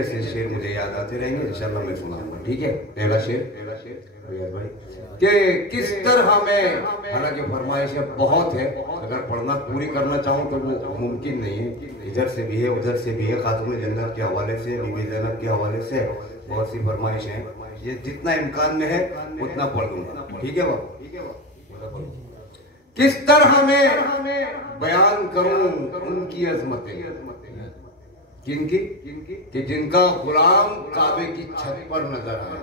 ऐसे शेर मुझे याद आते रहेंगे, इंशाल्लाह मैं सुनाऊंगा। ठीक है, पहला शेर भैया भाई कि किस तरह में, हालांकि फरमाइशें बहुत है, अगर पढ़ना पूरी करना चाहूँ तो वो मुमकिन नहीं है। इधर से भी है, उधर से भी है, खातून जन्नत के हवाले से, बीबी ज़ैनब के हवाले से बहुत सी फरमाइश हैं। ये जितना इम्कान में है उतना पढ़ दूंगा। ठीक है बाबू, किस तरह में बयान करूं उनकी अजमतें, किनकी कि जिनका गुलाम काबे की छत पर नजर आए।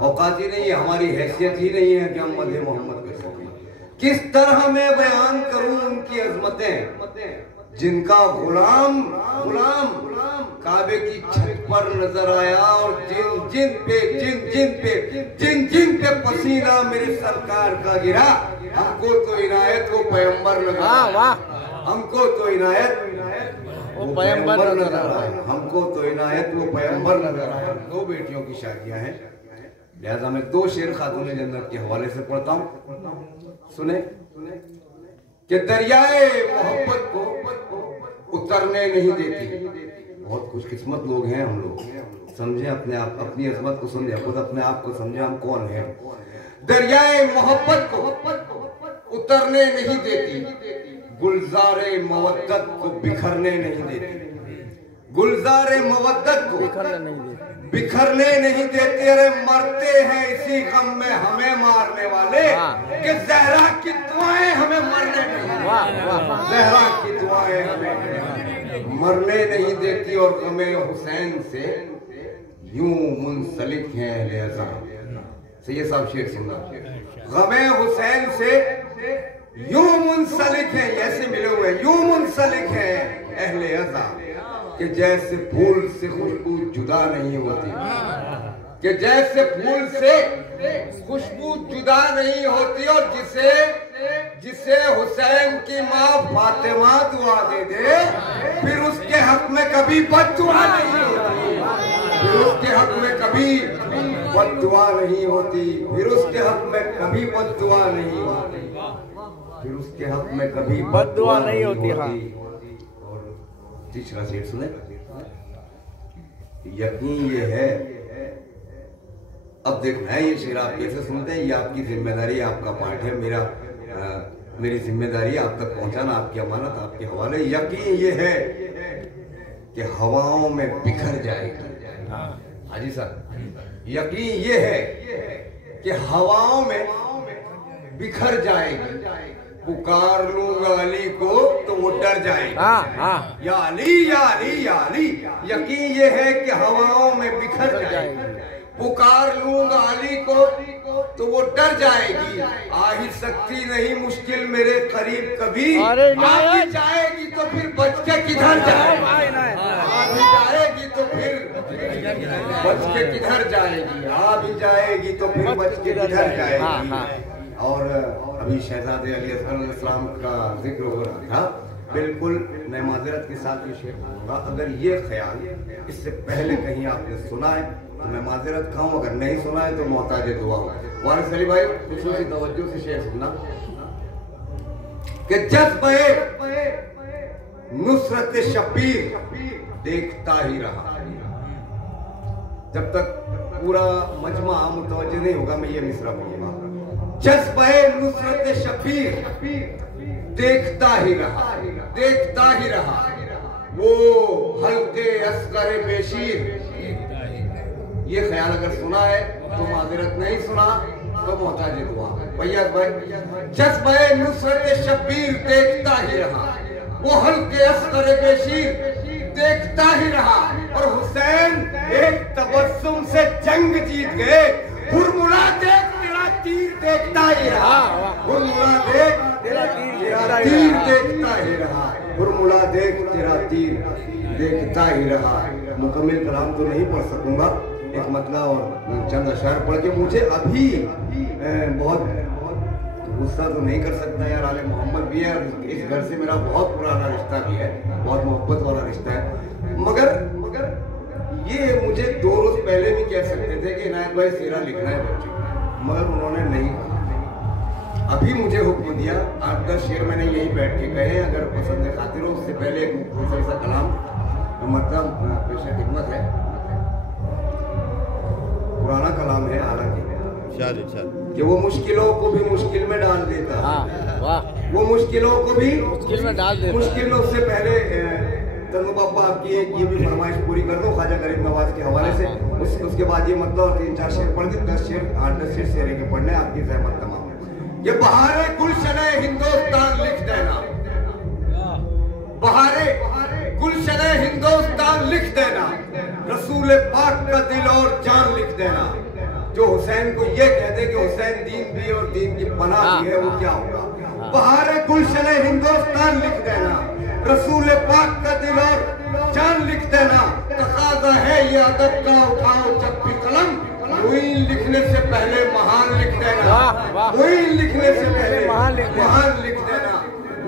औकात ही नहीं है, हमारी हैसियत ही नहीं है कि हम मदह मोहम्मद कर सकें। किस तरह में बयान करूं उनकी अजमतें, जिनका गुलाम काबे की छत पर नजर आया, और जिन जिन पे पसीना मेरे सरकार का गिरा, हमको तो इनायत वो पैगंबर नजर आया, हमको तो इनायत वो पैगंबर नजर आया, हमको तो इनायत वो पैगंबर नजर आया। दो बेटियों की शादियां हैं, लिहाजा मैं दो शेर खातून जन्नत के हवाले से पढ़ता हूँ। सुने कि दरियाए मोहब्बत को उतरने नहीं देती। बहुत खुशकिस्मत लोग हैं हम लोग, समझे अपने आप, अपनी अजमत को समझे, खुद अपने आप को समझे हम कौन है। दरियाए मोहब्बत को उतरने नहीं देती, गुलजारे मवद्दत को बिखरने नहीं देती, गुलजारे मवद्दत को बिखरने नहीं देते। अरे मरते हैं इसी गम में हमें मारने वाले, कि ज़हरा की दुआएं हमें मरने नहीं, ज़हरा की दुआएं हमें मरने नहीं देती। और गमे हुसैन से यूं मुंसलिक हैं अहले अज़ा। सैयद साहब शेर सुनना, गमे हुसैन से यूं मुंसलिक है, ऐसे मिले हुए, यूं मुंसलिक है अहले अज़ा, कि जैसे फूल से खुशबू जुदा नहीं होती, कि जैसे फूल से खुशबू जुदा नहीं होती। और जिसे हुसैन की माँ फातिमा दुआ दे दे, फिर उसके हक में कभी बद्दुआ नहीं होती, फिर उसके हक में कभी बद्दुआ नहीं होती, फिर उसके हक में कभी बद्दुआ नहीं होती, फिर उसके हक में कभी बद्दुआ नहीं होती। हाँ, और तीसरा शेर सुने, यकीन ये है, अब देखना है ये शेर आप कैसे सुनते हैं, ये आपकी जिम्मेदारी, आपका पार्ट है, मेरी जिम्मेदारी आप तक पहुंचाना, आपकी अमानत, आपके हवाले। यकीन ये है कि हवाओं में बिखर जाएगी। हाजी साहब, यकीन ये है कि हवाओं में बिखर जाएगी। पुकार लूंगा अली को तो वो डर जाएगी, या अली या अली या अली। यकीन ये है कि हवाओं में बिखर जाएगी। पुकार लूंगा अली को तो वो डर जाएगी। आ ही सकती नहीं मुश्किल मेरे करीब कभी, आ भी जाएगी तो फिर बच के किधर जाएगी, आ भी जाएगी तो फिर बच के किधर जाएगी, आ भी जाएगी तो फिर बच के किधर जाएगी। और अभी शहजादे अली असगर इस्लाम का जिक्र हो रहा था, बिल्कुल मैं माजरत के साथ ये शेर कहूँगा, अगर ये ख्याल इससे पहले कहीं आपने सुना है तो मैं माजरत खाऊं, अगर नहीं सुना है तो मोहताज दुआ हो। वारिस अली भाई खुसूसी तवज्जो से शेर सुनना कि जज्बे नुसरत शब्बीर देखता ही रहा। जब तक पूरा मजमा मुतवज्जो नहीं होगा मैं ये मिसरा पढ़ूंगा। जज्बे नुसरत शब्बीर देखता ही रहा, देखता ही रहा, वो हल्के अस्गरे बेशीर। ये ख्याल अगर सुना है तो माजरत, नहीं सुना तो मोहताज दुआ। भैया भाई, जज्बे नुसरत शब्बीर देखता ही रहा, वो हल्के अस्गरे बेशीर देखता ही रहा। और हुसैन एक तबस्सुम से जंग जीत गए। हुरमुला देख तेरा तीर देखता ही रहा, हुरमुला देख तेरा तीर देखता ही रहा, हुरमुला देख तेरा तीर देखता ही रहा। मुकम्मल कलाम तो नहीं पढ़ सकूंगा, एक मतला और चंद अशार पढ़ के मुझे अभी बहुत गुस्सा तो नहीं कर सकता यार, आले मोहम्मद भी है, इस घर से मेरा बहुत पुराना रिश्ता भी है, बहुत मोहब्बत वाला रिश्ता है। मगर ये मुझे 2 रोज पहले भी कह सकते थे कि इनायत भाई सेरा लिखना है बच्चों, मगर उन्होंने नहीं कहा। अभी मुझे हुक्म दिया, 8-10 शेर मैंने यहीं बैठ के कहे, अगर पसंद खातिर हो। उससे पहले एक मुख्तसर सा कलाम मतलब पेशे खिदमत है, पुराना कलाम है हालांकि, कि वो मुश्किलों को भी मुश्किल में डाल देता है। वाह। वो मुश्किलों को भी मुश्किल में डाल देता है। मुश्किलों से पहले तन्नू बाबा आपकी ये भी फरमाइश पूरी कर दो ख्वाजा गरीब नवाज के हवाले से। उसके बाद ये मतलब 3-4 शेर पढ़ के 10 शेर 8-10 शेर शेरे के पढ़ने आपकी जहमत तमाम। ये बहारे गुलशने हिंदुस्तान लिख देना, बहारे गुलशने हिंदुस्तान लिख देना, रसूल पाक का दिल और जान लिख देना। जो हुसैन को ये कहते कि हुसैन दीन भी और दीन की पनाह भी है, वो क्या होगा? बहारे गुलशने हिंदुस्तान लिख देना, रसूल पाक का दिल और जान लिख देना। तकाज़ा है ये अदब का, उठाओ जब भी कलम, मुइन लिखने से पहले महान लिख देना, मुइन लिखने से पहले महान लिख देना।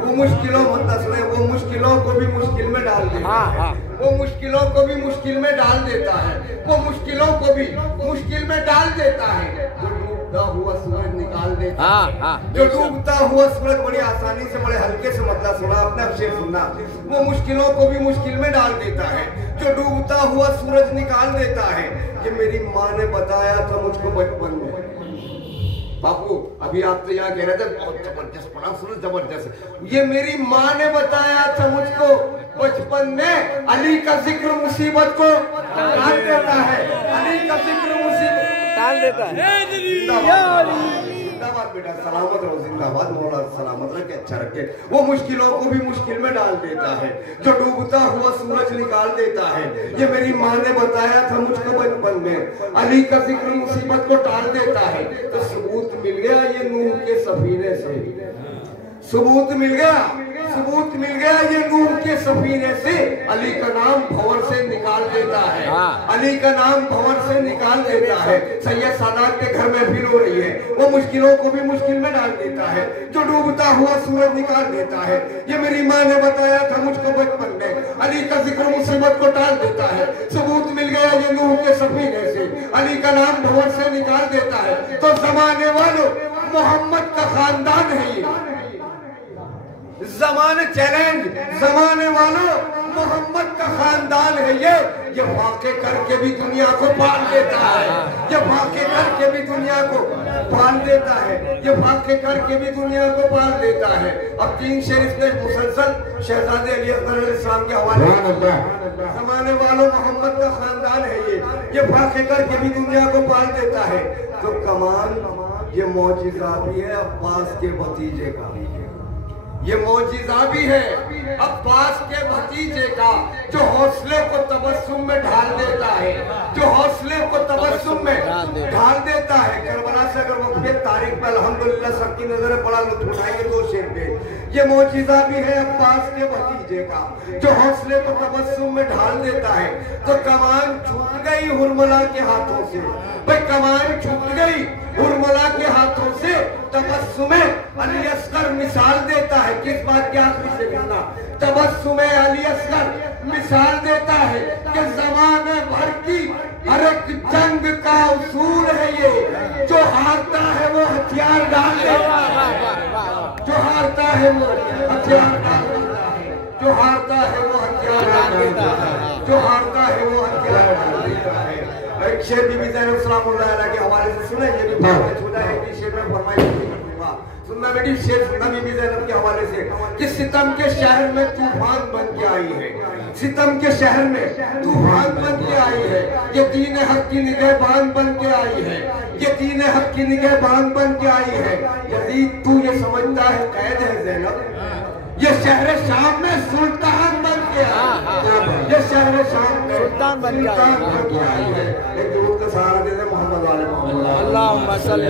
वो मुश्किलों मतलब सुने, वो मुश्किलों को भी मुश्किल में डाल देता है, वो मुश्किलों को भी मुश्किल में डाल देता है, वो मुश्किलों को भी मुश्किल में डाल देता है। जो डूबता हुआ सूरज निकाल देता है, जो डूबता हुआ सूरज, बड़ी आसानी से बड़े हल्के से मतलब सुना आपने, अब शेर सुनना। वो मुश्किलों को भी मुश्किल में डाल देता है, जो डूबता हुआ सूरज निकाल देता है। ये मेरी माँ ने बताया था मुझको बचपन में। बापू अभी आप तो यहाँ कह रहे थे बहुत जबरदस्त पढ़ा, सुनो जबरदस्त। ये मेरी माँ ने बताया था मुझको बचपन में, अली का जिक्र मुसीबत को टाल देता है, अली का जिक्र मुसीबत टाल देता है। जिंदाबाद बेटा, सलामत रहो, जिंदाबाद, मौला सलामत रखे, अच्छा रखे। वो मुश्किलों को भी मुश्किल में डाल देता है, जो डूबता हुआ सूरज निकाल देता है। ये मेरी माँ ने बताया था मुझको बचपन में, अली का जिक्र मुसीबत को टाल देता है। तो सबूत मिल गया ये नूह के सफीने से, सबूत मिल गया, सबूत मिल गया ये नूह के सफीने से। अली का नाम भंवर से निकाल देता है, अली का नाम भंवर से निकाल देता है। सैयद सादात के घर में भीड़ हो रही है, वो मुश्किलों को भी मुश्किल में डाल देता है, जो डूबता हुआ सूरज निकाल देता है। ये मेरी माँ ने बताया था मुझको बचपन में, अली का जिक्र मुसीबत को टाल देता है। सबूत मिल गया ये नूह के सफीने से, अली का नाम भंवर से निकाल देता है। तो जमाने वालों मोहम्मद का खानदान है ये, जमाने चैलेंज, जमाने वालों मोहम्मद का खानदान है ये वाक़े करके भी दुनिया को पाल देता है, ये वाक़े करके भी दुनिया को पाल देता है, ये वाक़े करके भी दुनिया को पाल देता है। अब 3 शेर इसने मुसलसल शहजादे अली अकबर अलैहिस्सलाम के हवाले से। जमाने वालों मोहम्मद का खानदान है ये वाक़े करके भी दुनिया को पाल देता है। तो कमाल ये मौजिज़ा भी है अब्बास के भतीजे का, ये मौजिज़ा भी है अब्बास के भतीजे का, जो हौसले को तबस्सुम में ढाल देता है, जो हौसले को तबस्सुम में ढाल देता है। करबला से अगर वक़्त तारीख में अल्हम्दुलिल्लाह सबकी नजरें बड़ा लुत्फ उठाएंगे 2 शेर पे। ये मौजिज़ा भी है अब्बास के भतीजे का, जो हौसले को तबस्सुम में ढाल देता है। तो कमान छूट गई हुरमला के हाथों से, भाई कमान छूट गई हुरमला के हाथों से। तबस्सुमे अली असगर मिसाल देता है, किस बात की आखिरी से कहना, तबस्सुमे अली असगर मिसाल देता है कि ज़माने भर की हर एक जंग का उसूल है ये, जो हारता है वो हथियार डाल देता है, जो हारता है वो हथियार डाल देता है, जो हारता है वो हथियार डाल देता है, जो हारता है वो हथियार डाल देता है। एक शेर बीबी ज़ैनब सलामुल्लाह अलैहा के हवाले से सुने, ये भी बहुत छोटा है, एक शेर में फरमाइश कर दूंगा, सुनना बेटी, शेर सुनना बीबी ज़ैनब के हवाले से। कि सितम के शहर में तूफान बन के आई है, सितम के शहर में तूफान बन के आई है, ये दीन हक की निगहबान बन के आई है, ये दीन हक की निगहबान बन के आई है। यजीद तू ये समझता है कैद है ज़ैनब, ये शहर शाम में सुल्तान बन के आई, ये शहर शाम में सुल्तान बन के आई है। एक दूर का सहारा दे दे मोहम्मद वाले मोहम्मद। अल्लाहुम्मा सल्ली